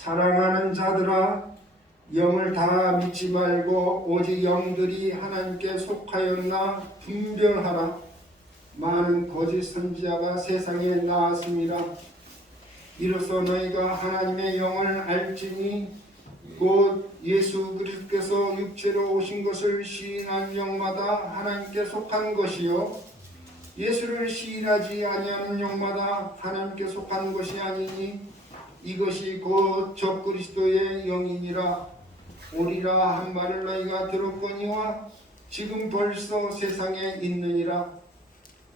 사랑하는 자들아, 영을 다 믿지 말고 오직 영들이 하나님께 속하였나 분별하라. 많은 거짓 선지자가 세상에 나왔습니다. 이로써 너희가 하나님의 영을 알지니 곧 예수 그리스도께서 육체로 오신 것을 시인한 영마다 하나님께 속한 것이요 예수를 시인하지 아니하는 영마다 하나님께 속한 것이 아니니 이것이 곧 적그리스도의 영이니라. 오리라 한 말을 너희가 들었거니와 지금 벌써 세상에 있느니라.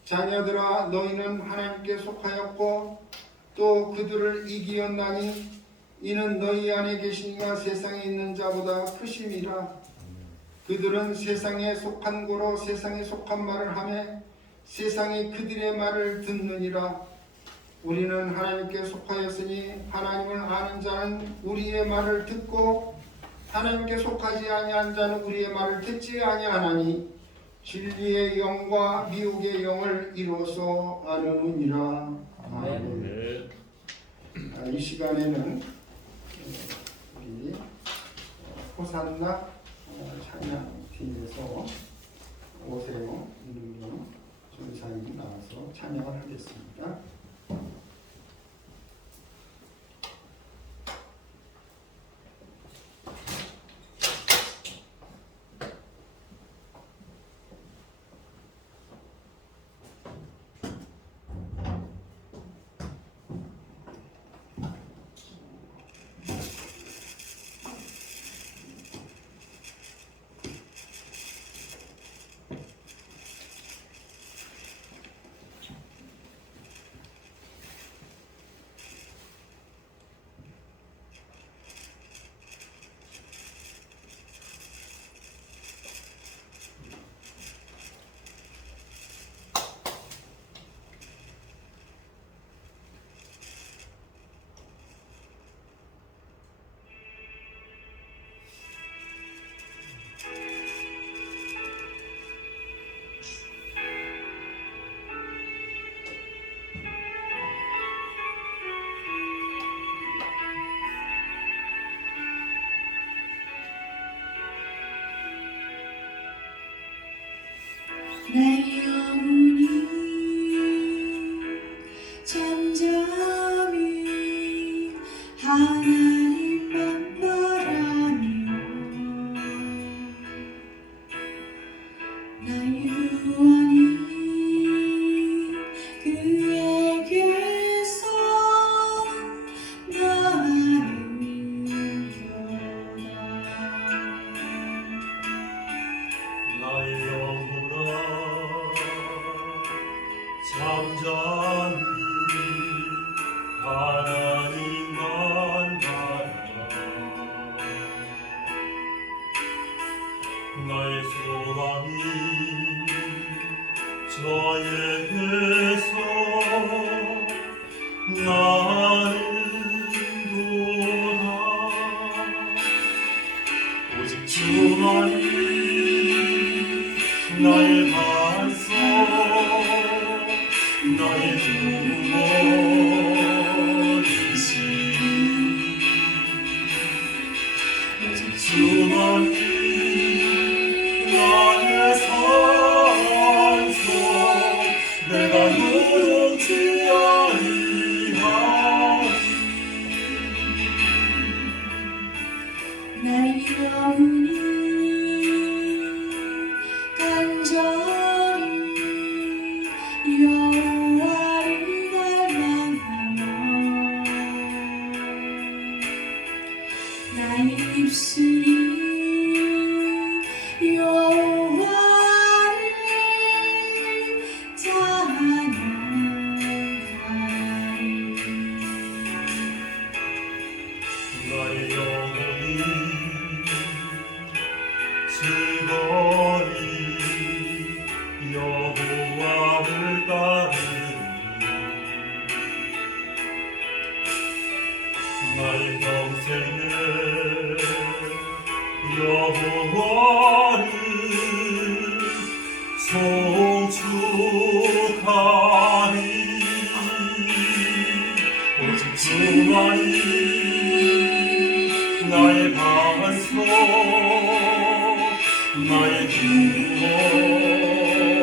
자녀들아, 너희는 하나님께 속하였고 또 그들을 이기었나니 이는 너희 안에 계시니가 세상에 있는 자보다 크심이라. 그들은 세상에 속한 고로 세상에 속한 말을 하며 세상이 그들의 말을 듣느니라. 우리는 하나님께 속하였으니 하나님을 아는 자는 우리의 말을 듣고 하나님께 속하지 아니한 자는 우리의 말을 듣지 아니하나니 진리의 영과 미혹의 영을 이로써 아느니라. 아멘. 이 시간에는 우리 호산나 찬양팀에서 오세요 이름으로 전사님이 나와서 찬양을 하겠습니다. 내 영혼이 잠잠히 하나님만 바라며 나의 구원이 그에게서 나는도다. 나의 영혼아 잠잠히 하나님만 바라라. 나의 소망이 저에게서 나는도다. 오직 주만이 나의 반석 나의 구원이시니 오직 주만이 나의 산성 내가 요동치 아니하리. 나의 영혼이 간절히 여호와를 갈망하며 나의 입술이 여호와를 찬양하리. 나의 영혼이 즐거이 여호와를 따르니 나의 평생에 여호와를 송축하리. 오직 주만이 나의 반석 나의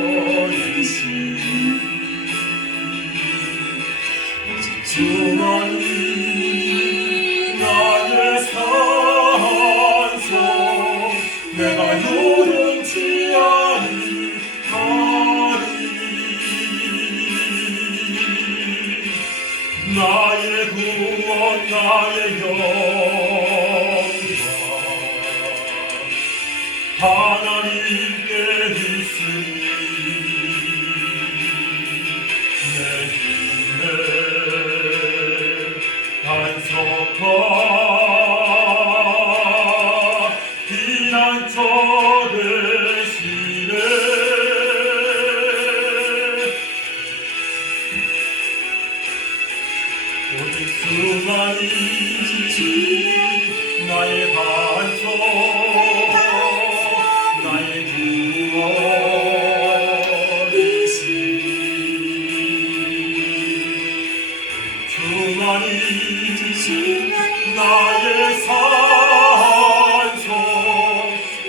구원이시니 주만이 나의 산성 내가 요동치 아니하리 나의 구원 나의 영광 하나님께 있으니 내 힘내 반석과 피난처 되시네 오직 수만이 나의 반석 나의 구원이시니 주만이 나의 산성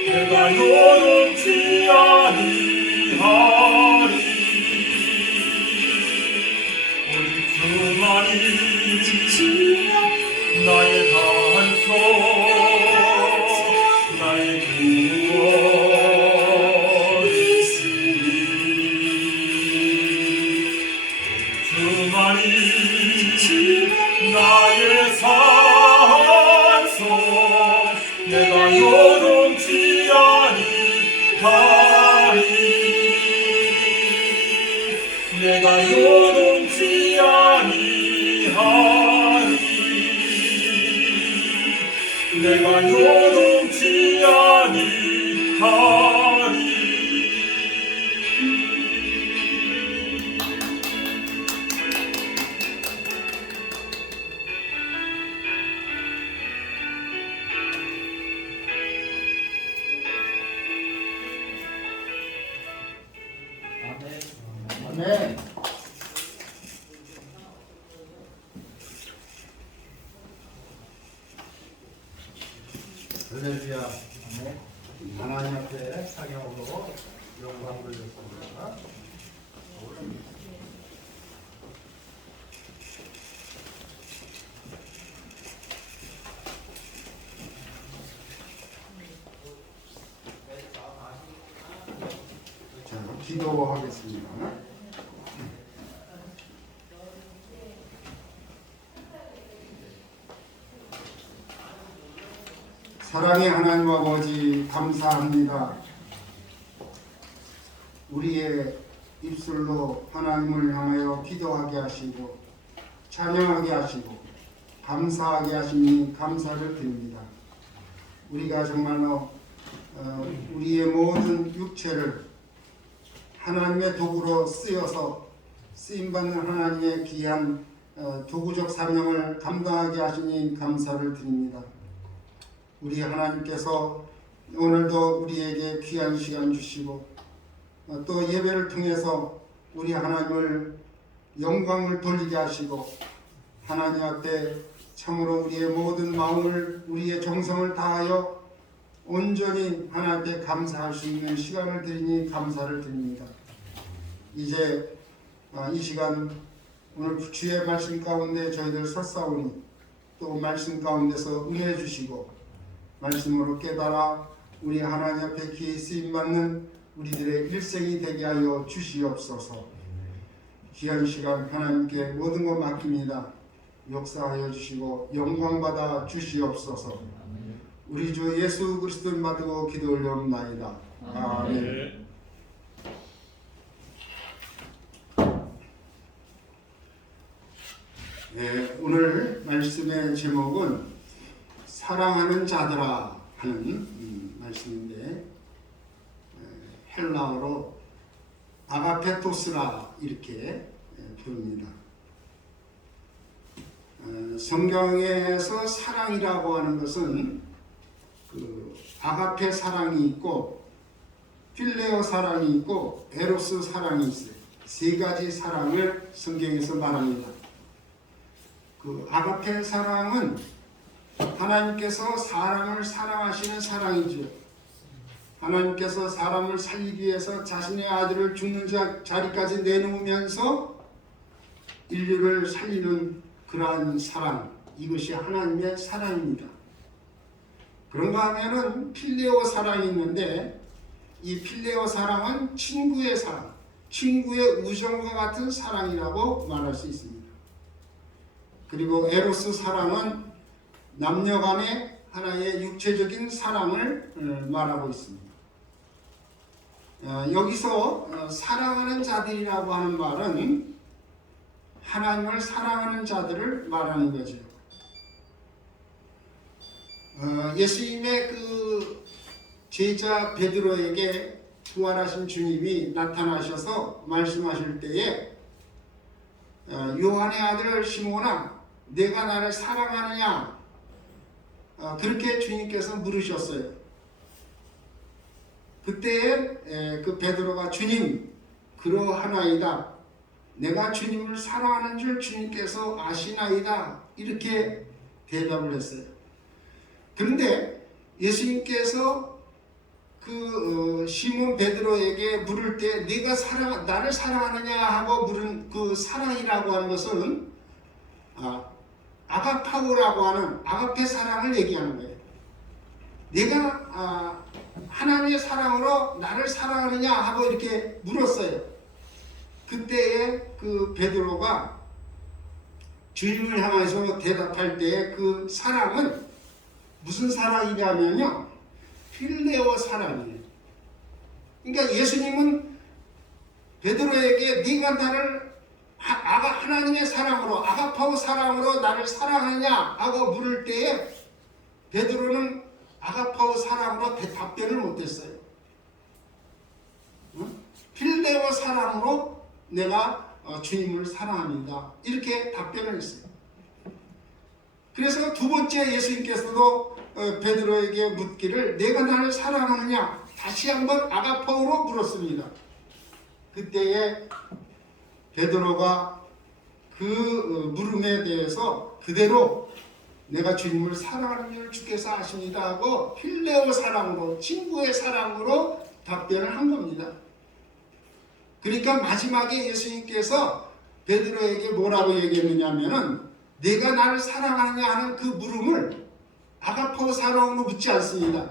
내가 요동치 아니하리 오직 주만이 나의 반석 나의 구원이시니 주만이 나의 산성 내가 요동치 아니하리 내가 요동치 아니하리 내가 요동치 아니하리 아멘. 할렐루야. 아멘. 하나님 앞에 사경으로 영광을 돌렸습니다. 자, 기도하겠습니다. 사랑의 하나님 아버지 감사합니다. 우리의 입술로 하나님을 향하여 기도하게 하시고 찬양하게 하시고 감사하게 하시니 감사를 드립니다. 우리가 정말로 우리의 모든 육체를 하나님의 도구로 쓰여서 쓰임받는 하나님의 귀한 도구적 사명을 감당하게 하시니 감사를 드립니다. 우리 하나님께서 오늘도 우리에게 귀한 시간 주시고 또 예배를 통해서 우리 하나님을 영광을 돌리게 하시고 하나님 앞에 참으로 우리의 모든 마음을 우리의 정성을 다하여 온전히 하나님께 감사할 수 있는 시간을 드리니 감사를 드립니다. 이제 이 시간 오늘 주의 말씀 가운데 저희들 섰사오니 또 말씀 가운데서 은혜 주시고 말씀으로 깨달아 우리 하나님 앞에 귀히 쓰임받는 우리들의 일생이 되게 하여 주시옵소서. 귀한 시간 하나님께 모든 것 맡깁니다. 역사하여 주시고 영광받아 주시옵소서. 우리 주 예수 그리스도를 받고 기도 올려옵나이다. 아멘. 네, 오늘 말씀의 제목은 사랑하는 자들아 하는 말씀인데 헬라어로 아가페토스라 이렇게 부릅니다. 성경에서 사랑이라고 하는 것은 그 아가페 사랑이 있고 필레오 사랑이 있고 에로스 사랑이 있어요. 세 가지 사랑을 성경에서 말합니다. 그 아가페 사랑은 하나님께서 사람을 사랑하시는 사랑이지요. 하나님께서 사람을 살리기 위해서 자신의 아들을 죽는 자리까지 내놓으면서 인류를 살리는 그러한 사랑, 이것이 하나님의 사랑입니다. 그런가 하면은 필레오 사랑이 있는데, 이 필레오 사랑은 친구의 사랑, 친구의 우정과 같은 사랑이라고 말할 수 있습니다. 그리고 에로스 사랑은 남녀 간의 하나의 육체적인 사랑을 말하고 있습니다. 여기서 사랑하는 자들이라고 하는 말은 하나님을 사랑하는 자들을 말하는 거죠. 예수님의 그 제자 베드로에게 부활하신 주님이 나타나셔서 말씀하실 때에 요한의 아들 시몬아, 내가 나를 사랑하느냐? 그렇게 주님께서 물으셨어요. 그때에 그 베드로가 주님, 그러하나이다. 내가 주님을 사랑하는 줄 주님께서 아시나이다. 이렇게 대답을 했어요. 그런데 예수님께서 그 시몬 베드로에게 물을 때 네가 나를 사랑하느냐 하고 물은 그 사랑이라고 하는 것은 아가파오라고 하는 아가페 사랑을 얘기하는 거예요. 네가 하나님의 사랑으로 나를 사랑하느냐 하고 이렇게 물었어요. 그때에 그 베드로가 주님을 향해서 대답할 때 그 사랑은 무슨 사랑이냐면요, 필레오 사랑이에요. 그러니까 예수님은 베드로에게 네가 나를 하나님의 사랑으로, 아가파오 사랑으로 나를 사랑하느냐 하고 물을 때에 베드로는 아가파오 사랑으로 답변을 못했어요. 필레오 사랑으로 내가 주님을 사랑합니다. 이렇게 답변을 했어요. 그래서 두 번째 예수님께서도 베드로에게 묻기를 내가 나를 사랑하느냐 다시 한번 아가파오로 물었습니다. 그때에 베드로가 그 물음에 대해서 그대로 내가 주님을 사랑하는 줄 주께서 아십니다 하고 필레오 사랑으로, 친구의 사랑으로 답변을 한 겁니다. 그러니까 마지막에 예수님께서 베드로에게 뭐라고 얘기했느냐면은 내가 나를 사랑하느냐 하는 그 물음을 아가파오 사랑으로 묻지 않습니다.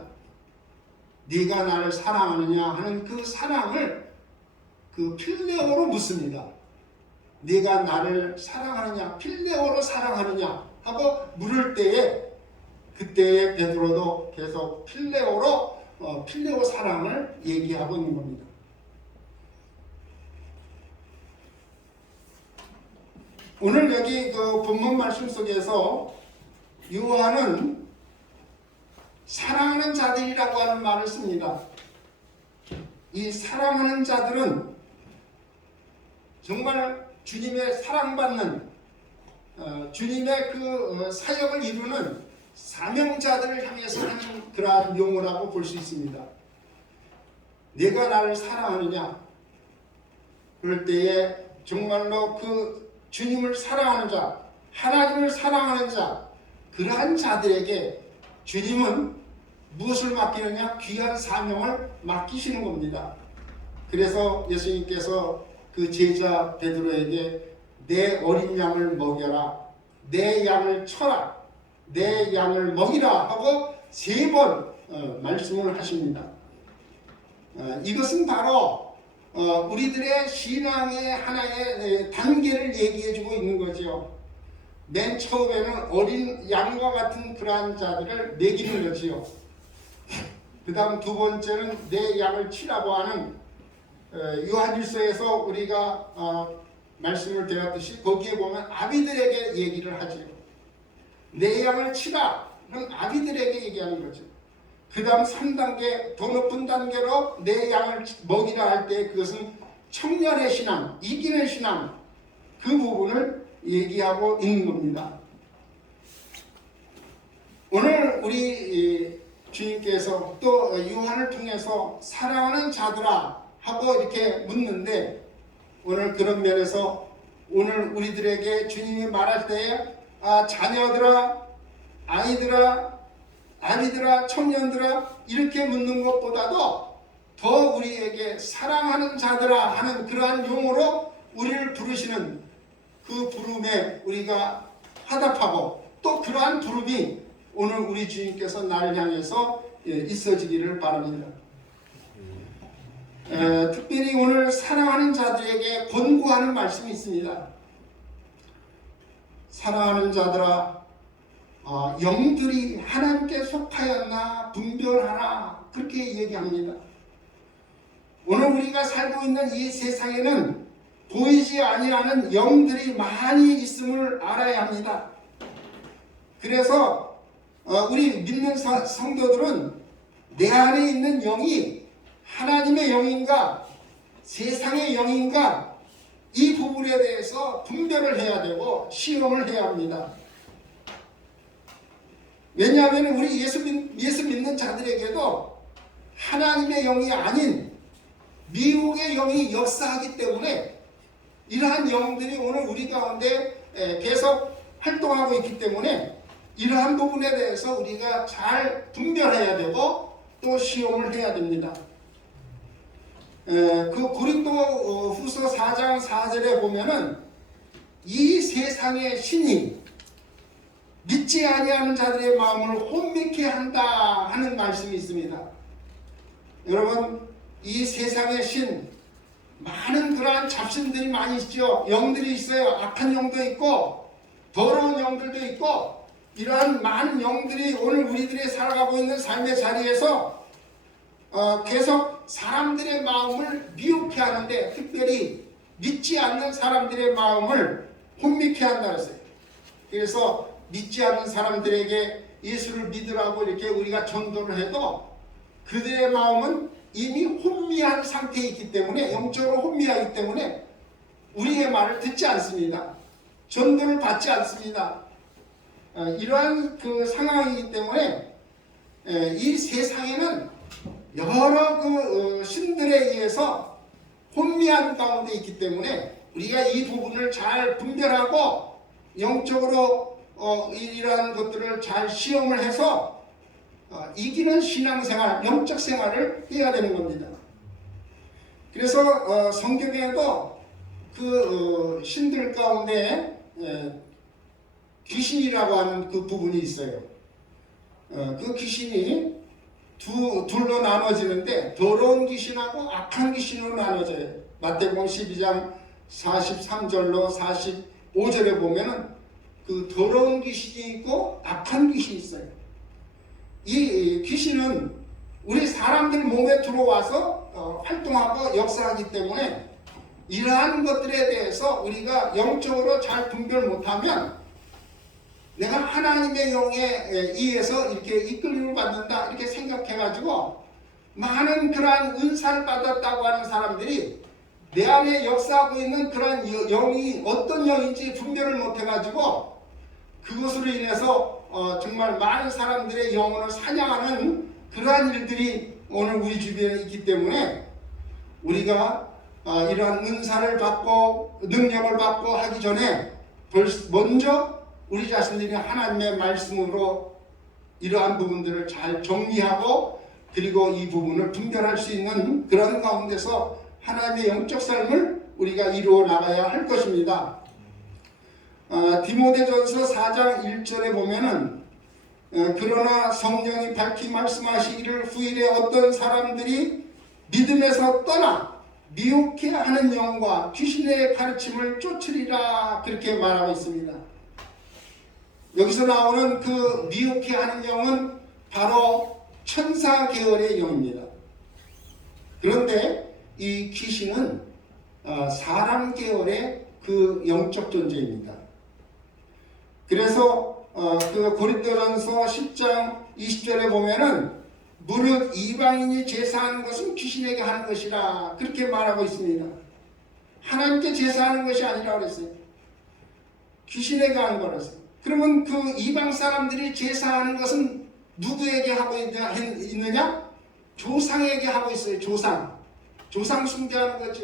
네가 나를 사랑하느냐 하는 그 사랑을 그 필레오로 묻습니다. 네가 나를 사랑하느냐, 필레오로 사랑하느냐 하고 물을 때에 그때에 베드로도 계속 필레오로 필레오 사랑을 얘기하고 있는 겁니다. 오늘 여기 그 본문 말씀 속에서 요한은 사랑하는 자들이라고 하는 말을 씁니다. 이 사랑하는 자들은 정말 주님의 사랑받는 주님의 그 사역을 이루는 사명자들을 향해서 하는 그러한 용어라고 볼 수 있습니다. 내가 나를 사랑하느냐? 그럴 때에 정말로 그 주님을 사랑하는 자, 하나님을 사랑하는 자, 그러한 자들에게 주님은 무엇을 맡기느냐? 귀한 사명을 맡기시는 겁니다. 그래서 예수님께서 그 제자 베드로에게 내 어린 양을 먹여라, 내 양을 쳐라, 내 양을 먹이라 하고 3번 말씀을 하십니다. 이것은 바로 우리들의 신앙의 하나의 단계를 얘기해주고 있는 거죠. 맨 처음에는 어린 양과 같은 그러한 자들을 먹이는 거지요. 그 다음 두 번째는 내 양을 치라고 하는 요한일서에서 우리가 말씀을 드렸듯이 거기에 보면 아비들에게 얘기를 하죠. 내 양을 치라는 아비들에게 얘기하는 거죠. 그 다음 3단계, 더 높은 단계로 내 양을 먹이라 할 때 그것은 청년의 신앙, 이기는 신앙, 그 부분을 얘기하고 있는 겁니다. 오늘 우리 주님께서 또 요한을 통해서 사랑하는 자들아 하고 이렇게 묻는데, 오늘 그런 면에서 오늘 우리들에게 주님이 말할 때에 자녀들아, 아이들아, 아비들아, 청년들아 이렇게 묻는 것보다도 더 우리에게 사랑하는 자들아 하는 그러한 용어로 우리를 부르시는 그 부름에 우리가 화답하고 또 그러한 부름이 오늘 우리 주님께서 나를 향해서 있어지기를 바랍니다. 특별히 오늘 사랑하는 자들에게 권고하는 말씀이 있습니다. 사랑하는 자들아, 영들이 하나님께 속하였나 분별하라 그렇게 얘기합니다. 오늘 우리가 살고 있는 이 세상에는 보이지 아니하는 영들이 많이 있음을 알아야 합니다. 그래서 우리 믿는 성도들은 내 안에 있는 영이 하나님의 영인가 세상의 영인가 이 부분에 대해서 분별을 해야 되고 시험을 해야 합니다. 왜냐하면 우리 예수 믿는 자들에게도 하나님의 영이 아닌 미혹의 영이 역사하기 때문에 이러한 영들이 오늘 우리 가운데 계속 활동하고 있기 때문에 이러한 부분에 대해서 우리가 잘 분별해야 되고 또 시험을 해야 됩니다. 그 고린도 후서 4장 4절에 보면은 이 세상의 신이 믿지 아니하는 자들의 마음을 혼미케 한다 하는 말씀이 있습니다. 여러분, 이 세상의 신 많은 그러한 잡신들이 많이 있죠. 영들이 있어요. 악한 영도 있고 더러운 영들도 있고 이러한 많은 영들이 오늘 우리들이 살아가고 있는 삶의 자리에서 계속 사람들의 마음을 미혹해 하는데 특별히 믿지 않는 사람들의 마음을 혼미케 한다 그랬어요. 그래서 믿지 않는 사람들에게 예수를 믿으라고 이렇게 우리가 전도를 해도 그들의 마음은 이미 혼미한 상태에 있기 때문에 영적으로 혼미하기 때문에 우리의 말을 듣지 않습니다. 전도를 받지 않습니다. 이러한 그 상황이기 때문에 이 세상에는 여러 그 신들에 의해서 혼미한 가운데 있기 때문에 우리가 이 부분을 잘 분별하고 영적으로 이러한 것들을 잘 시험을 해서 이기는 신앙생활, 영적 생활을 해야 되는 겁니다. 그래서 성경에도 그 신들 가운데 귀신이라고 하는 그 부분이 있어요. 그 귀신이 둘로 나눠지는데 더러운 귀신하고 악한 귀신으로 나눠져요. 마태복음 12장 43절로 45절에 보면은 그 더러운 귀신이 있고 악한 귀신이 있어요. 이 귀신은 우리 사람들 몸에 들어와서 활동하고 역사하기 때문에 이러한 것들에 대해서 우리가 영적으로 잘 분별 못하면 내가 하나님의 영에 의해서 이렇게 이끌림을 받는다 이렇게 생각해가지고 많은 그러한 은사를 받았다고 하는 사람들이 내 안에 역사하고 있는 그러한 영이 어떤 영인지 분별을 못해가지고 그것으로 인해서 정말 많은 사람들의 영혼을 사냥하는 그러한 일들이 오늘 우리 주변에 있기 때문에 우리가 이러한 은사를 받고 능력을 받고 하기 전에 먼저 우리 자신들이 하나님의 말씀으로 이러한 부분들을 잘 정리하고 그리고 이 부분을 분별할 수 있는 그런 가운데서 하나님의 영적 삶을 우리가 이루어 나가야 할 것입니다. 디모데전서 4장 1절에 보면은 그러나 성령이 밝히 말씀하시기를 후일에 어떤 사람들이 믿음에서 떠나 미혹해 하는 영과 귀신의 가르침을 쫓으리라 그렇게 말하고 있습니다. 여기서 나오는 그 미혹해 하는 영은 바로 천사 계열의 영입니다. 그런데 이 귀신은 사람 계열의 그 영적 존재입니다. 그래서 그 고린도전서 10장 20절에 보면은 무릇 이방인이 제사하는 것은 귀신에게 하는 것이라 그렇게 말하고 있습니다. 하나님께 제사하는 것이 아니라 그랬어요. 귀신에게 하는 거라서요. 그러면 그 이방 사람들이 제사하는 것은 누구에게 하고 있느냐? 조상에게 하고 있어요. 조상 숭배하는 거죠.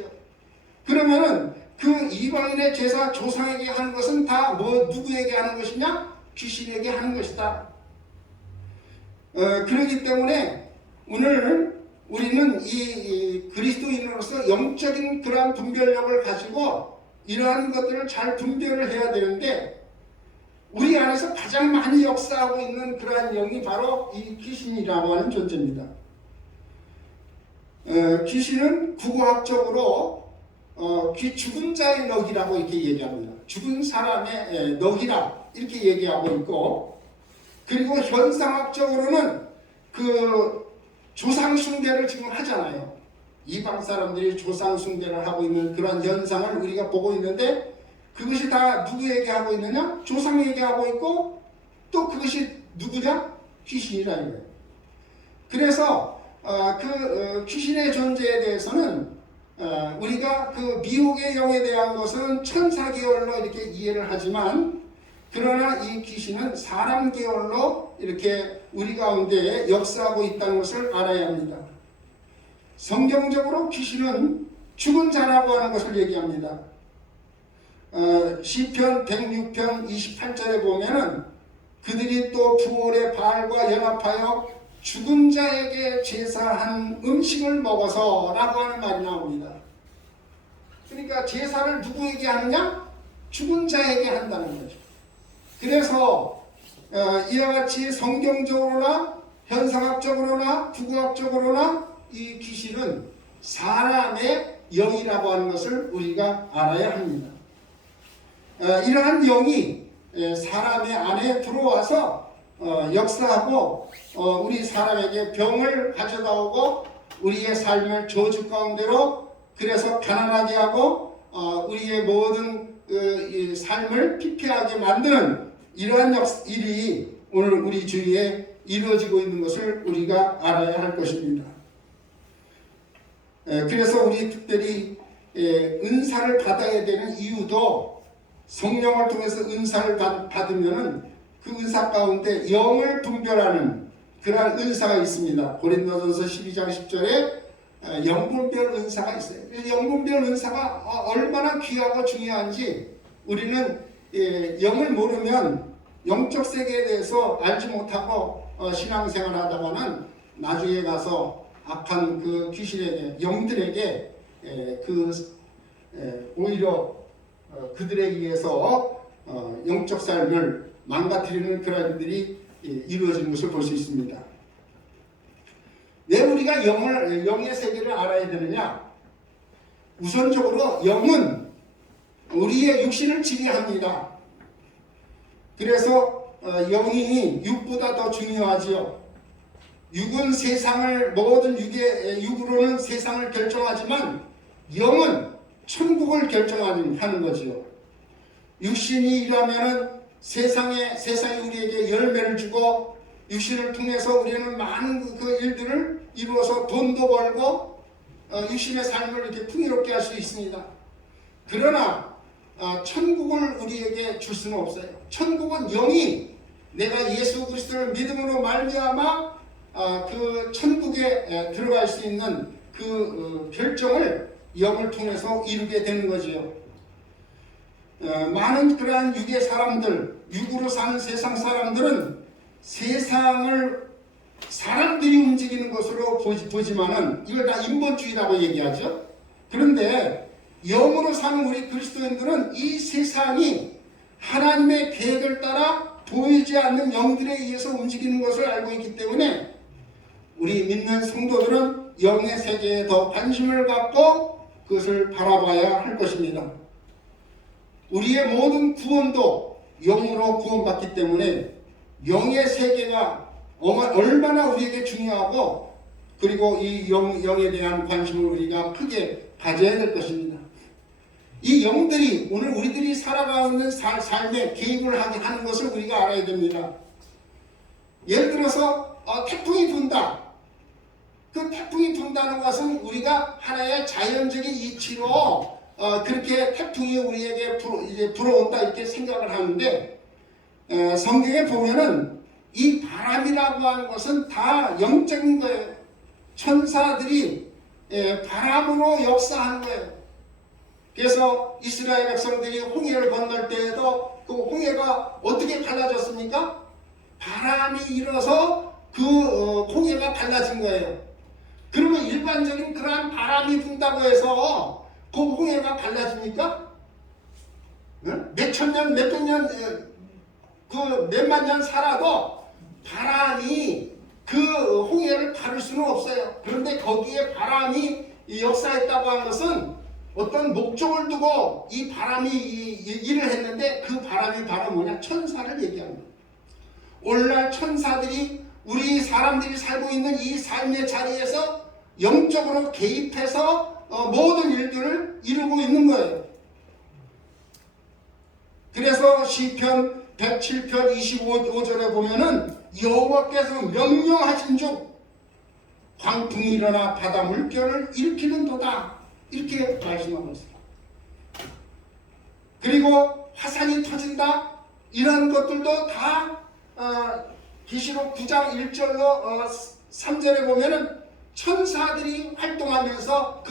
그러면은 그 이방인의 제사 조상에게 하는 것은 다 누구에게 하는 것이냐? 귀신에게 하는 것이다. 그렇기 때문에 오늘 우리는 이 그리스도인으로서 영적인 그러한 분별력을 가지고 이러한 것들을 잘 분별을 해야 되는데, 우리 안에서 가장 많이 역사하고 있는 그러한 영이 바로 이 귀신이라고 하는 존재입니다. 귀신은 구구학적으로 죽은 자의 넋이라고 이렇게 얘기합니다. 죽은 사람의 넋이라 이렇게 얘기하고 있고, 그리고 현상학적으로는 그 조상 숭배를 지금 하잖아요. 이방 사람들이 조상 숭배를 하고 있는 그런 현상을 우리가 보고 있는데, 그것이 다 누구에게 하고 있느냐? 조상에게 하고 있고, 또 그것이 누구냐? 귀신이라 이거예요. 그래서 귀신의 존재에 대해서는 우리가 그 미혹의 영에 대한 것은 천사 계열로 이렇게 이해를 하지만, 그러나 이 귀신은 사람 계열로 이렇게 우리 가운데 역사하고 있다는 것을 알아야 합니다. 성경적으로 귀신은 죽은 자라고 하는 것을 얘기합니다. 시편 106편 28절에 보면은 그들이 또 부올의 바알과 연합하여 죽은 자에게 제사한 음식을 먹어서 라고 하는 말이 나옵니다. 그러니까 제사를 누구에게 하느냐? 죽은 자에게 한다는 거죠. 그래서 이와 같이 성경적으로나 현상학적으로나 구구학적으로나 이 귀신은 사람의 영이라고 하는 것을 우리가 알아야 합니다. 이러한 영이 사람의 안에 들어와서 역사하고 우리 사람에게 병을 가져다 오고 우리의 삶을 저주 가운데로, 그래서 가난하게 하고 우리의 모든 삶을 피폐하게 만드는 이러한 일이 오늘 우리 주위에 이루어지고 있는 것을 우리가 알아야 할 것입니다. 그래서 우리 특별히 은사를 받아야 되는 이유도, 성령을 통해서 은사를 받으면은 그 은사 가운데 영을 분별하는 그러한 은사가 있습니다. 고린도전서 12장 10절에 영분별 은사가 있어요. 영분별 은사가 얼마나 귀하고 중요한지 우리는 영을 모르면 영적 세계에 대해서 알지 못하고 신앙생활 하다가는 나중에 가서 악한 그 귀신에게, 영들에게 오히려 그들에 의해서 영적 삶을 망가뜨리는 그런 일들이 이루어지는 것을 볼 수 있습니다. 왜 우리가 영의 세계를 알아야 되느냐? 우선적으로 영은 우리의 육신을 지배합니다. 그래서 영이 육보다 더 중요하지요. 육은 세상을, 모든 육으로는 세상을 결정하지만 영은 천국을 결정하는 거지요. 육신이 일하면은 세상이 우리에게 열매를 주고, 육신을 통해서 우리는 많은 그 일들을 이루어서 돈도 벌고 육신의 삶을 이렇게 풍요롭게 할 수 있습니다. 그러나 천국을 우리에게 줄 수는 없어요. 천국은 영이, 내가 예수 그리스도를 믿음으로 말미암아 그 천국에 들어갈 수 있는 그 결정을 영을 통해서 이루게 되는 거지요. 많은 그러한 육의 사람들, 육으로 사는 세상 사람들은 세상을 사람들이 움직이는 것으로 보지만은 이걸 다 인본주의라고 얘기하죠. 그런데 영으로 사는 우리 그리스도인들은 이 세상이 하나님의 계획을 따라 보이지 않는 영들에 의해서 움직이는 것을 알고 있기 때문에 우리 믿는 성도들은 영의 세계에 더 관심을 갖고 그것을 바라봐야 할 것입니다. 우리의 모든 구원도 영으로 구원받기 때문에 영의 세계가 얼마나 우리에게 중요하고, 그리고 이 영에 대한 관심을 우리가 크게 가져야 될 것입니다. 이 영들이 오늘 우리들이 살아가는 삶에 개입을 하는 것을 우리가 알아야 됩니다. 예를 들어서 태풍이 분다. 그 태풍이 분다는 것은 우리가 하나의 자연적인 이치로 그렇게 태풍이 우리에게 불어온다 이렇게 생각을 하는데, 성경에 보면은 이 바람이라고 하는 것은 다 영적인 거예요. 천사들이 바람으로 역사하는 거예요. 그래서 이스라엘 백성들이 홍해를 건널 때에도 그 홍해가 어떻게 갈라졌습니까? 바람이 일어서 홍해가 갈라진 거예요. 그러면 일반적인 그러한 바람이 분다고 해서 그 홍해가 갈라집니까? 몇천 년, 몇백 년, 몇만 년 살아도 바람이 그 홍해를 가를 수는 없어요. 그런데 거기에 바람이 역사했다고 하는 것은 어떤 목적을 두고 이 바람이 일을 했는데 그 바람이 바로 뭐냐? 천사를 얘기합니다. 오늘날 천사들이 우리 사람들이 살고 있는 이 삶의 자리에서 영적으로 개입해서 모든 일들을 이루고 있는 거예요. 그래서 시편 107편 25절에 보면은 여호와께서 명령하신 즉 광풍이 일어나 바다 물결을 일으키는도다, 이렇게 말씀하고 있습니다. 그리고 화산이 터진다, 이런 것들도 다 계시록 9장 1절로 3절에 보면은 천사들이 활동하면서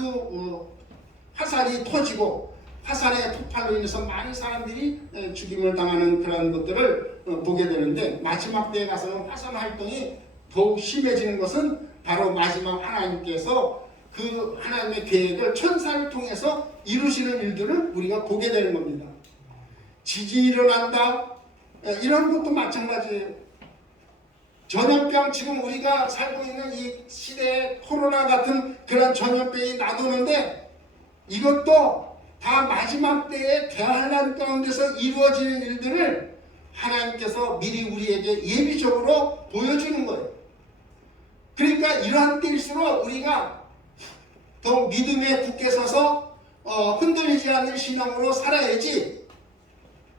화산이 터지고 화산의 폭발로 인해서 많은 사람들이 죽임을 당하는 그런 것들을 보게 되는데, 마지막 때에 가서는 화산 활동이 더욱 심해지는 것은 바로 마지막 하나님께서 그 하나님의 계획을 천사를 통해서 이루시는 일들을 우리가 보게 되는 겁니다. 지진이 일어난다, 이런 것도 마찬가지예요. 전염병, 지금 우리가 살고 있는 이 시대에 코로나 같은 그런 전염병이 나도는데 이것도 다 마지막 때에 대환란 가운데서 이루어지는 일들을 하나님께서 미리 우리에게 예비적으로 보여주는 거예요. 그러니까 이러한 때일수록 우리가 더 믿음에 굳게 서서 흔들리지 않는 신앙으로 살아야지.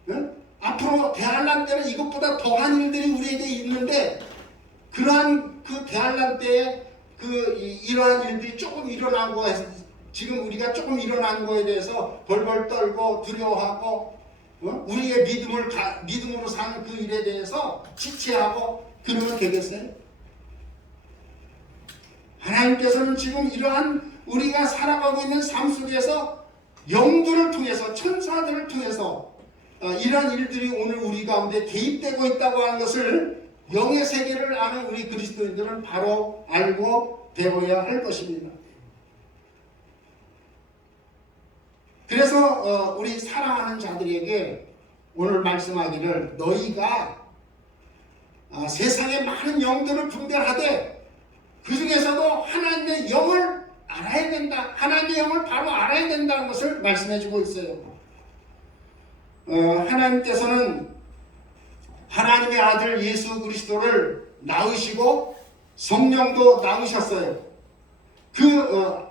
응? 앞으로 대환란 때는 이것보다 더한 일들이 우리에게 있는데, 그러한 그 대환란 때에 이러한 일들이 조금 일어난 거에서 지금 우리가 조금 일어난 거에 대해서 벌벌 떨고 두려워하고 우리의 믿음으로 사는 그 일에 대해서 지체하고 그러면 되겠어요? 하나님께서는 지금 이러한 우리가 살아가고 있는 삶 속에서 영들을 통해서, 천사들을 통해서 이러한 일들이 오늘 우리 가운데 개입되고 있다고 하는 것을 영의 세계를 아는 우리 그리스도인들은 바로 알고 배워야 할 것입니다. 그래서 우리 사랑하는 자들에게 오늘 말씀하기를, 너희가 세상의 많은 영들을 분별하되 그 중에서도 하나님의 영을 알아야 된다, 하나님의 영을 바로 알아야 된다는 것을 말씀해 주고 있어요. 하나님께서는 하나님의 아들 예수 그리스도를 낳으시고 성령도 낳으셨어요.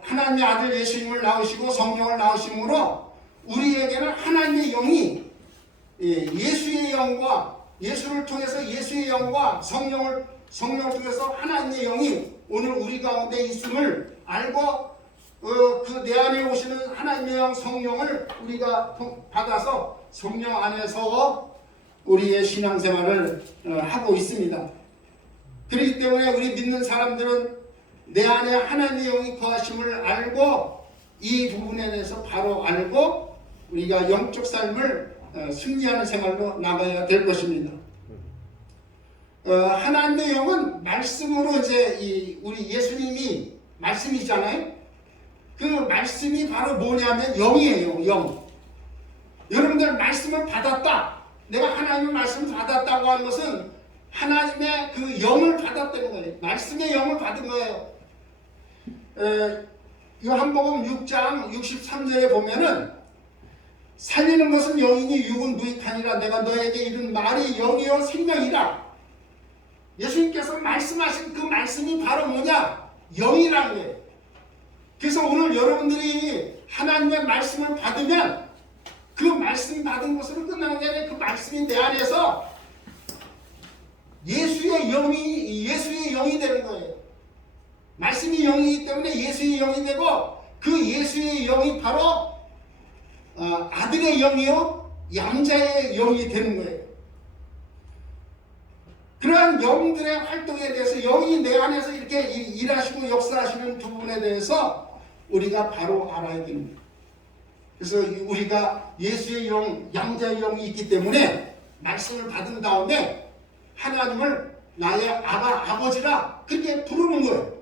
하나님의 아들 예수님을 낳으시고 성령을 낳으심으로 우리에게는 하나님의 영이 예수의 영과, 예수를 통해서 예수의 영과 성령을 통해서 하나님의 영이 오늘 우리 가운데 있음을 알고 그 내 안에 오시는 하나님의 영 성령을 우리가 받아서 성령 안에서 우리의 신앙생활을 하고 있습니다. 그렇기 때문에 우리 믿는 사람들은 내 안에 하나님의 영이 거하심을 알고 이 부분에 대해서 바로 알고 우리가 영적 삶을 승리하는 생활로 나가야 될 것입니다. 하나님의 영은 말씀으로 이제 우리 예수님이 말씀이잖아요. 그 말씀이 바로 뭐냐면 영이에요. 영. 여러분들 말씀을 받았다, 내가 하나님의 말씀을 받았다고 하는 것은 하나님의 그 영을 받았다는 거예요. 말씀의 영을 받은 거예요. 요한복음 6장 63절에 보면은 살리는 것은 영이니 육은 무익하니라, 내가 너에게 이른 말이 영이요 생명이라. 예수님께서 말씀하신 그 말씀이 바로 뭐냐? 영이라는 거예요. 그래서 오늘 여러분들이 하나님의 말씀을 받으면 그 말씀 받은 것으로 끝나는 게 아니라 그 말씀이 내 안에서 예수의 영이 되는 거예요. 말씀이 영이기 때문에 예수의 영이 되고, 그 예수의 영이 바로 아들의 영이요 양자의 영이 되는 거예요. 그러한 영들의 활동에 대해서, 영이 내 안에서 이렇게 일하시고 역사하시는 부분에 대해서 우리가 바로 알아야 됩니다. 그래서 우리가 예수의 영, 양자의 영이 있기 때문에 말씀을 받은 다음에 하나님을 나의 아버지라 그렇게 부르는 거예요.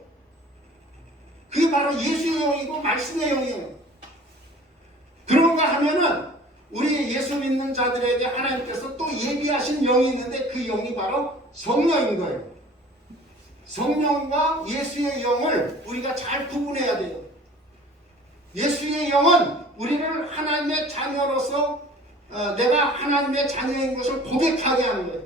그게 바로 예수의 영이고 말씀의 영이에요. 그런가 하면은 우리 예수 믿는 자들에게 하나님께서 또 예비하신 영이 있는데 그 영이 바로 성령인 거예요. 성령과 예수의 영을 우리가 잘 구분해야 돼요. 예수의 영은 우리를 하나님의 자녀로서 내가 하나님의 자녀인 것을 고백하게 하는 거예요.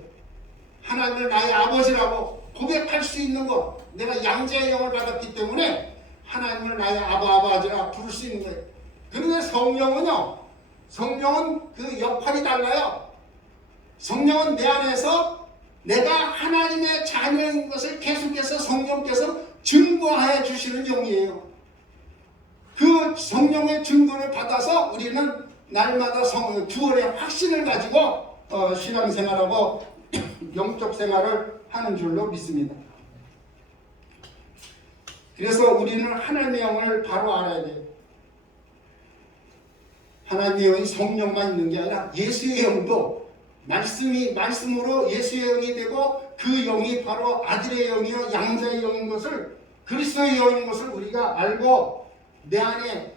하나님을 나의 아버지라고 고백할 수 있는 것. 내가 양자의 영을 받았기 때문에 하나님을 나의 아버지라 부를 수 있는 거예요. 그런데 성령은요, 성령은 그 역할이 달라요. 성령은 내 안에서 내가 하나님의 자녀인 것을 계속해서 성령께서 증거해 주시는 영이에요. 그 성령의 증거를 받아서 우리는 날마다 주얼의 확신을 가지고 신앙생활하고 영적 생활을 하는 줄로 믿습니다. 그래서 우리는 하나님의 영을 바로 알아야 돼요. 하나님의 영이 성령만 있는 게 아니라 예수의 영도 말씀으로 예수의 영이 되고 그 영이 바로 아들의 영이요 양자의 영인 것을 그리스도의 영인 것을 우리가 알고 내 안에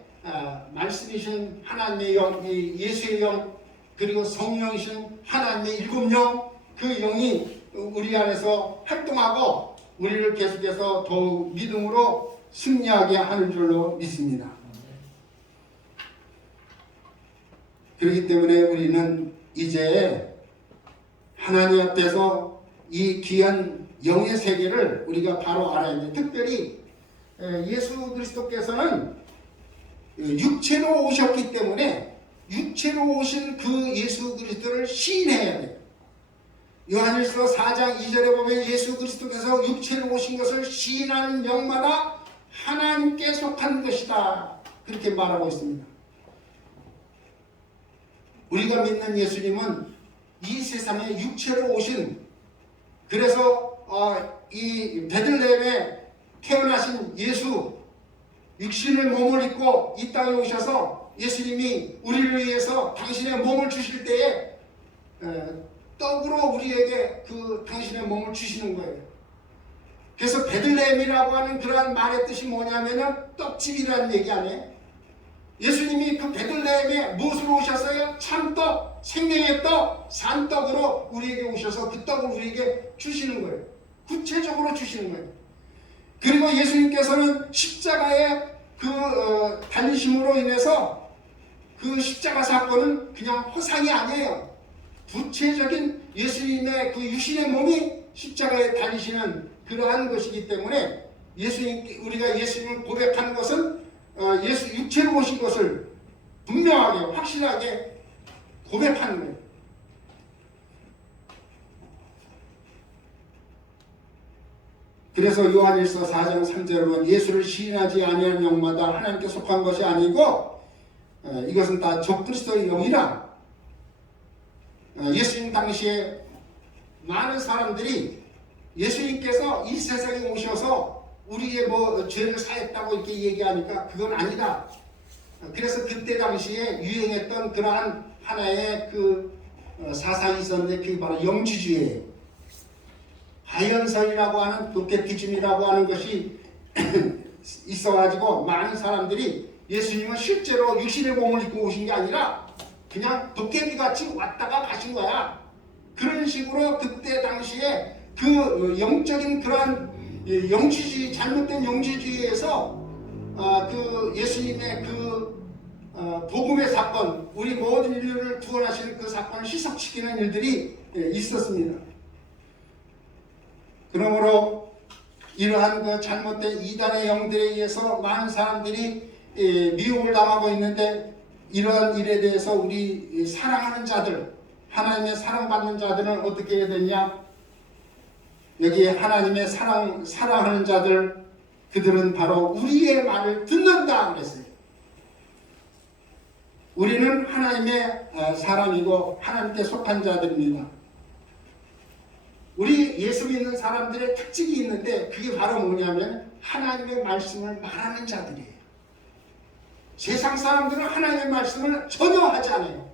말씀이신 하나님의 영, 예수의 영 그리고 성령이신 하나님의 일곱 영 그 영이 우리 안에서 활동하고 우리를 계속해서 더욱 믿음으로 승리하게 하는 줄로 믿습니다. 그렇기 때문에 우리는 이제 하나님 앞에서 이 귀한 영의 세계를 우리가 바로 알아야 돼요. 특별히 예수 그리스도께서는 육체로 오셨기 때문에 육체로 오신 그 예수 그리스도를 시인해야 돼요. 요한일서 4장 2절에 보면 예수 그리스도께서 육체로 오신 것을 시인하는 영마다 하나님께 속한 것이다. 그렇게 말하고 있습니다. 우리가 믿는 예수님은 이 세상에 육체로 오신 그래서 이 베들레헴에 태어나신 예수 육신의 몸을 입고 이 땅에 오셔서 예수님이 우리를 위해서 당신의 몸을 주실 때에 떡으로 우리에게 그 당신의 몸을 주시는 거예요. 그래서 베들레헴이라고 하는 그러한 말의 뜻이 뭐냐면은 떡집이라는 얘기 아니에요. 예수님이 그 베들레헴에 무엇으로 오셨어요? 참떡, 생명의 떡, 산떡으로 우리에게 오셔서 그 떡을 우리에게 주시는 거예요. 구체적으로 주시는 거예요. 그리고 예수님께서는 십자가의 그 달리심으로 인해서 그 십자가 사건은 그냥 허상이 아니에요. 구체적인 예수님의 그 유신의 몸이 십자가에 달리시는 그러한 것이기 때문에 우리가 예수님을 고백하는 것은 예수 육체로 오신 것을 분명하게 확실하게 고백하는 거예요. 그래서 요한일서 4장 3절은 예수를 시인하지 아니하는 영마다 하나님께 속한 것이 아니고 이것은 다 적그리스도의 영이라. 예수님 당시에 많은 사람들이 예수님께서 이 세상에 오셔서 우리의 죄를 사했다고 이렇게 얘기하니까 그건 아니다. 그래서 그때 당시에 유행했던 그러한 하나의 그 사상이 있었는데 그게 바로 영주주의예요. 하연설이라고 하는 도케티즘이라고 하는 것이 있어가지고 많은 사람들이 예수님은 실제로 육신의 몸을 입고 오신 게 아니라 그냥 도깨비같이 왔다가 가신 거야. 그런 식으로 그때 당시에 그 영적인 그러한 영주주의, 잘못된 영주주의에서 그 예수님의 그 복음의 사건, 우리 모든 인류를 구원하시는 그 사건을 희석시키는 일들이 있었습니다. 그러므로 이러한 그 잘못된 이단의 영들에 의해서 많은 사람들이 미혹을 당하고 있는데 이러한 일에 대해서 우리 사랑하는 자들, 하나님의 사랑받는 자들은 어떻게 해야 되냐? 여기에 하나님의 사랑하는 자들, 그들은 바로 우리의 말을 듣는다 그랬어요. 우리는 하나님의 사람이고 하나님께 속한 자들입니다. 우리 예수 믿는 사람들의 특징이 있는데 그게 바로 뭐냐면 하나님의 말씀을 말하는 자들이에요. 세상 사람들은 하나님의 말씀을 전혀 하지 않아요.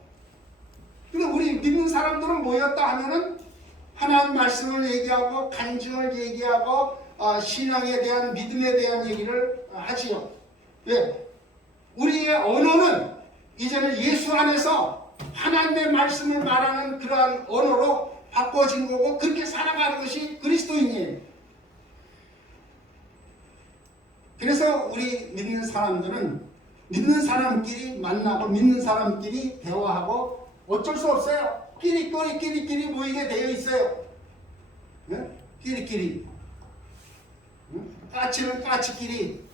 근데 우리 믿는 사람들은 뭐였다 하면은 하나님 말씀을 얘기하고 간증을 얘기하고 신앙에 대한 믿음에 대한 얘기를 하지요. 왜? 우리의 언어는 이제는 예수 안에서 하나님의 말씀을 말하는 그러한 언어로 바꿔진 거고 그렇게 살아가는 것이 그리스도인이에요. 그래서 우리 믿는 사람들은 믿는 사람끼리 만나고 믿는 사람끼리 대화하고 어쩔 수 없어요. 끼리끼리 모이게 되어 있어요. 네? 끼리끼리. 까치는 까치끼리.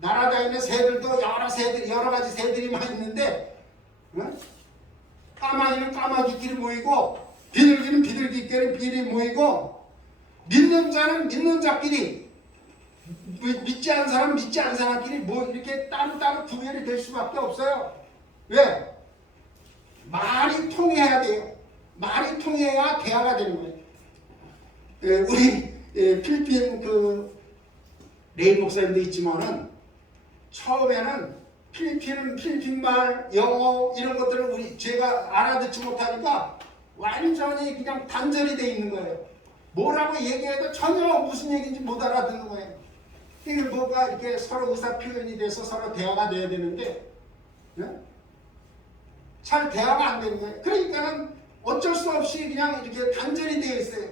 날아다니는 새들도 여러 가지 새들이 많이 있는데, 까마귀는 까마귀끼리 모이고, 비둘기는 비둘기끼리 모이고, 믿는 자는 믿는 자끼리, 믿지 않은 사람은 믿지 않은 사람끼리 이렇게 따로 구별이 될 수밖에 없어요. 왜? 말이 통해야 돼요. 말이 통해야 대화가 되는 거예요. 우리 필리핀 레이 목사님도 있지만은 처음에는 필리핀말, 영어 이런 것들을 제가 알아듣지 못하니까 완전히 그냥 단절이 돼 있는 거예요. 뭐라고 얘기해도 전혀 무슨 얘기인지 못 알아듣는 거예요. 이게 뭐가 이렇게 서로 의사 표현이 돼서 서로 대화가 돼야 되는데 잘 대화가 안 되는 거예요. 그러니까는 어쩔 수 없이 그냥 이렇게 단절이 되어 있어요.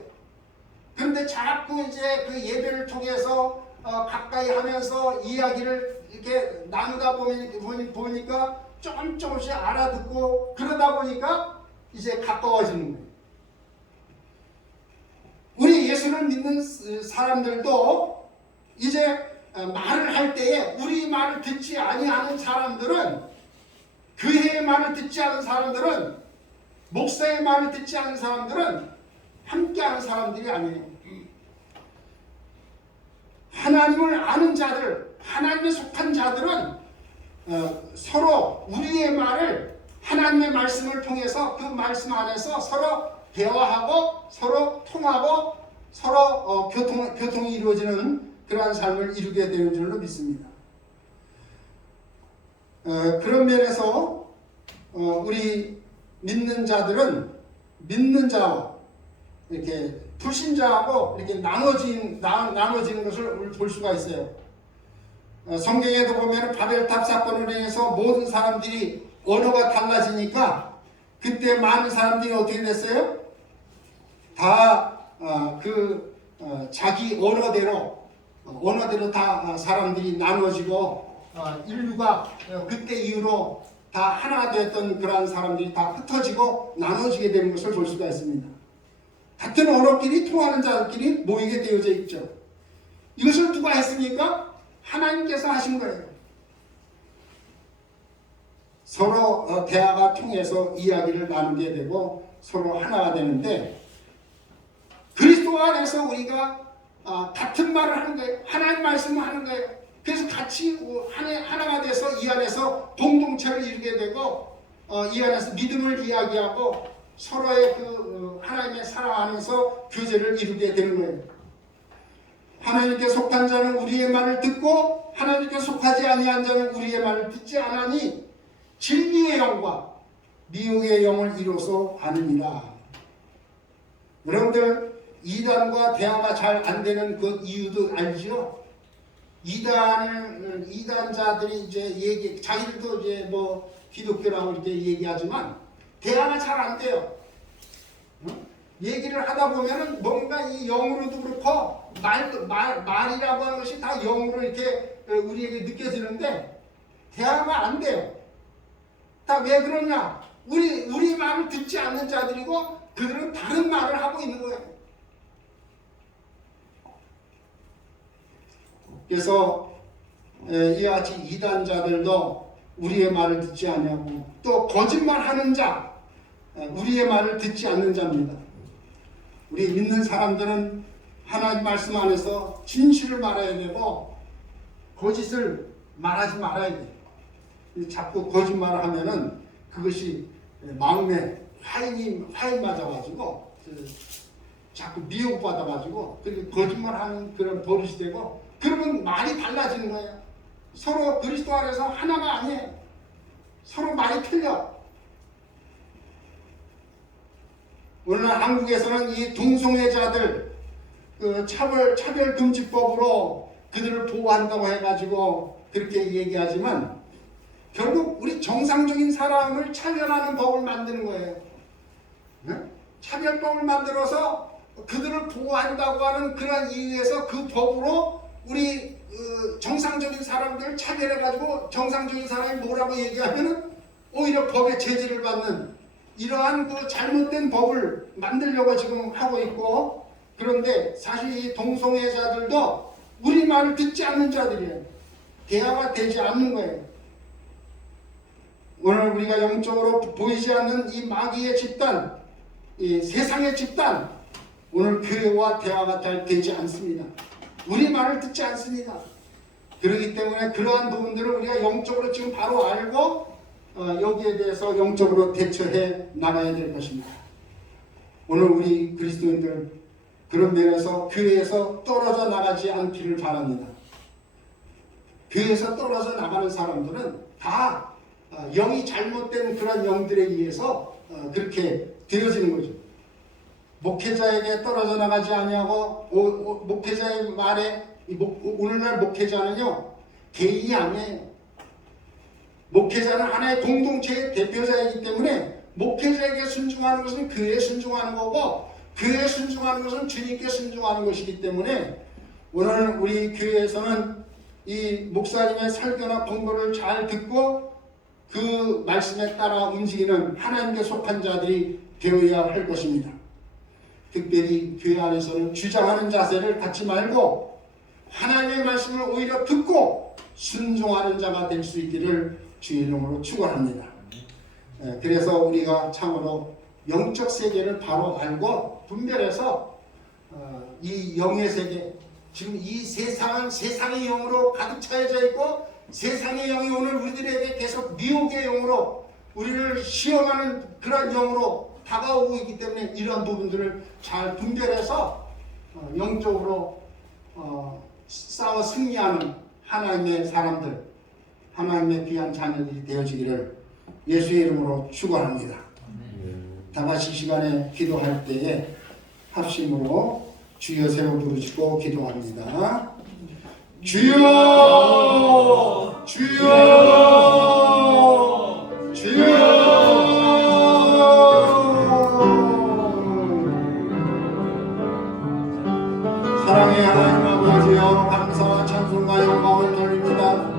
그런데 자꾸 이제 그 예배를 통해서 가까이 하면서 이야기를 이렇게 나누다 보니까 조금씩 알아듣고 그러다 보니까 이제 가까워지는 거예요. 우리 예수를 믿는 사람들도 이제 말을 할 때에 우리 말을 듣지 아니하는 사람들은 교회의 말을 듣지 않은 사람들은 목사의 말을 듣지 않은 사람들은 함께하는 사람들이 아니에요. 하나님을 아는 자들, 하나님에 속한 자들은 서로 우리의 말을 하나님의 말씀을 통해서 그 말씀 안에서 서로 대화하고 서로 통하고 서로 교통이 이루어지는 그러한 삶을 이루게 되는 줄로 믿습니다. 그런 면에서 우리 믿는 자들은 믿는 자와 이렇게 불신자하고 이렇게 나눠지는 것을 볼 수가 있어요. 성경에도 보면 바벨탑 사건으로 인해서 모든 사람들이 언어가 달라지니까 그때 많은 사람들이 어떻게 됐어요? 다 자기 언어대로 다 사람들이 나눠지고 인류가 그때 이후로 다 하나가 되었던 그러한 사람들이 다 흩어지고 나눠지게 되는 것을 볼 수가 있습니다. 같은 언어끼리 통하는 자들끼리 모이게 되어져 있죠. 이것을 누가 했습니까? 하나님께서 하신 거예요. 서로 대화가 통해서 이야기를 나누게 되고 서로 하나가 되는데 그리스도 안에서 우리가 같은 말을 하는 거예요. 하나님 말씀을 하는 거예요. 그래서 같이 하나가 돼서 이 안에서 공동체를 이루게 되고 이 안에서 믿음을 이야기하고 서로의 하나님의 사랑 안에서 교제를 이루게 되는 거예요. 하나님께 속한 자는 우리의 말을 듣고 하나님께 속하지 아니한 자는 우리의 말을 듣지 않으니 진리의 영과 미혹의 영을 이로써 아느니라. 여러분들 이단과 대화가 잘 안 되는 그 이유도 알지요? 이단자들이 이제 자기들도 이제 뭐 기독교라고 이렇게 얘기하지만 대화가 잘 안 돼요. 얘기를 하다 보면은 뭔가 이 영으로도 그렇고 말이라고 하는 것이 다 영으로 이렇게 우리에게 느껴지는데 대화가 안 돼요. 다 왜 그러냐? 우리 말을 듣지 않는 자들이고 그들은 다른 말을 하고 있는 거예요. 그래서 이와 같이 이단자들도 우리의 말을 듣지 아니하고 또 거짓말하는 자 우리의 말을 듣지 않는 자입니다. 우리 믿는 사람들은 하나님 말씀 안에서 진실을 말해야 되고 거짓을 말하지 말아야 돼요. 자꾸 거짓말을 하면은 그것이 마음에 화인 맞아가지고 자꾸 미혹받아가지고 그렇게 거짓말하는 그런 버릇이 되고 그러면 말이 달라지는 거예요. 서로 그리스도 안에서 하나가 아니에요. 서로 말이 틀려. 오늘 한국에서는 이 동성애자들 그 차별금지법으로 그들을 보호한다고 해가지고 그렇게 얘기하지만 결국 우리 정상적인 사람을 차별하는 법을 만드는 거예요. 네? 차별법을 만들어서 그들을 보호한다고 하는 그런 이유에서 그 법으로 우리 정상적인 사람들을 차별해가지고 정상적인 사람이 뭐라고 얘기하면은 오히려 법의 제지를 받는 이러한 그 잘못된 법을 만들려고 지금 하고 있고, 그런데 사실 이 동성애자들도 우리 말을 듣지 않는 자들이에요. 대화가 되지 않는 거예요. 오늘 우리가 영적으로 보이지 않는 이 마귀의 집단, 이 세상의 집단, 오늘 교회와 대화가 잘 되지 않습니다. 우리 말을 듣지 않습니다. 그렇기 때문에 그러한 부분들을 우리가 영적으로 지금 바로 알고 여기에 대해서 영적으로 대처해 나가야 될 것입니다. 오늘 우리 그리스도인들 그런 면에서 교회에서 떨어져 나가지 않기를 바랍니다. 교회에서 떨어져 나가는 사람들은 다 영이 잘못된 그런 영들에 의해서 그렇게 되어지는 거죠. 목회자에게 떨어져 나가지 아니하고 목회자의 말에 오늘날 목회자는요 개인이 아니에요. 목회자는 하나의 공동체의 대표자이기 때문에 목회자에게 순종하는 것은 교회에 순종하는 거고 교회에 순종하는 것은 주님께 순종하는 것이기 때문에 오늘 우리 교회에서는 이 목사님의 설교나 공부를 잘 듣고 그 말씀에 따라 움직이는 하나님께 속한 자들이 되어야 할 것입니다. 특별히 교회 안에서는 주장하는 자세를 갖지 말고 하나님의 말씀을 오히려 듣고 순종하는 자가 될 수 있기를 주의 이름으로 축원합니다. 그래서 우리가 참으로 영적 세계를 바로 알고 분별해서 이 영의 세계, 지금 이 세상은 세상의 영으로 가득 차여져 있고 세상의 영이 오늘 우리들에게 계속 미혹의 영으로 우리를 시험하는 그런 영으로 다가오고 있기 때문에 이러한 부분들을 잘 분별해서 영적으로 싸워 승리하는 하나님의 사람들, 하나님의 귀한 자녀들이 되어지기를 예수의 이름으로 축원합니다. 다 같이 시간에 기도할 때에 합심으로 주여 세워 부르시고 기도합니다. 주여, 주여, 주여. 사랑의 하나님 아버지여, 감사와 찬송과 영광을 돌립니다.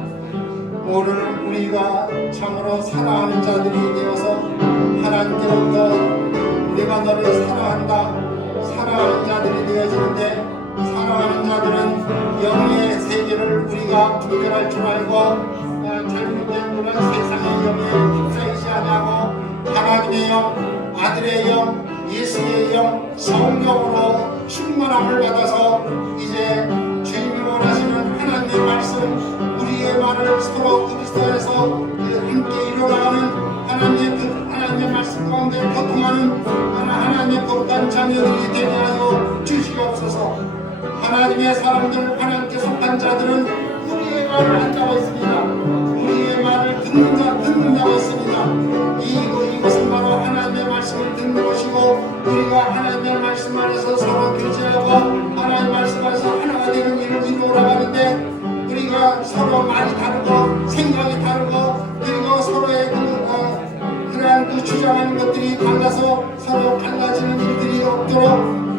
오늘 우리가 참으로 사랑하는 자들이 되어서 하나님께로부터 내가 너를 사랑한다, 사랑하는 자들이 되어지는데, 사랑하는 자들은 영의 세계를 우리가 분별할 줄 알고 잘못된 그런 세상의 영에 휩싸이지 아니하고 하나님의 영, 아들의 영, 예수의 영, 성령으로 충만함을 받아서 이제 주님이 원하시는 하나님의 말씀, 우리의 말을 서로 그리스도 안에서 함께 이뤄나가는 하나님의 말씀 가운데 고통하는 하나님의 거룩한 자녀들이 되게 하여 주시옵소서. 하나님의 사람들, 하나님께 속한 자들은 우리의 말을 한다고 했습니다. 우리의 말을 듣는다고 했습니다. 이것은 바로 하나님의 말씀을 듣는 것이고, 우리가 하나님의 말씀 안에서 서로 교제하고 하나님의 말씀 안에서 하나가 되는 일을 이루어나가는데, 우리가 서로 말이 다르고 생각이 다르고 그리고 서로의 그러한 그 주장하는 것들이 달라서 서로 갈라지는 일들이 없도록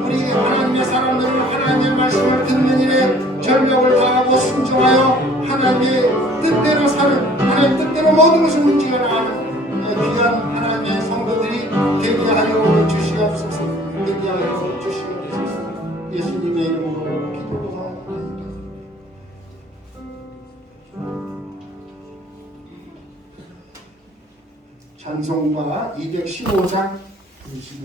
우리 하나님의 사람들은 하나님의 말씀을 듣는 일에 전력을 다하고 순종하여 하나님의 뜻대로 사는, 하나님의 뜻대로 모든 것을 움직여 나가는 귀한 하나님의 성도들이 되게 하여 주시옵소서. 되게 하여 주시옵소서. 예수님의 이름으로 기도하옵나이다. 찬송가 215장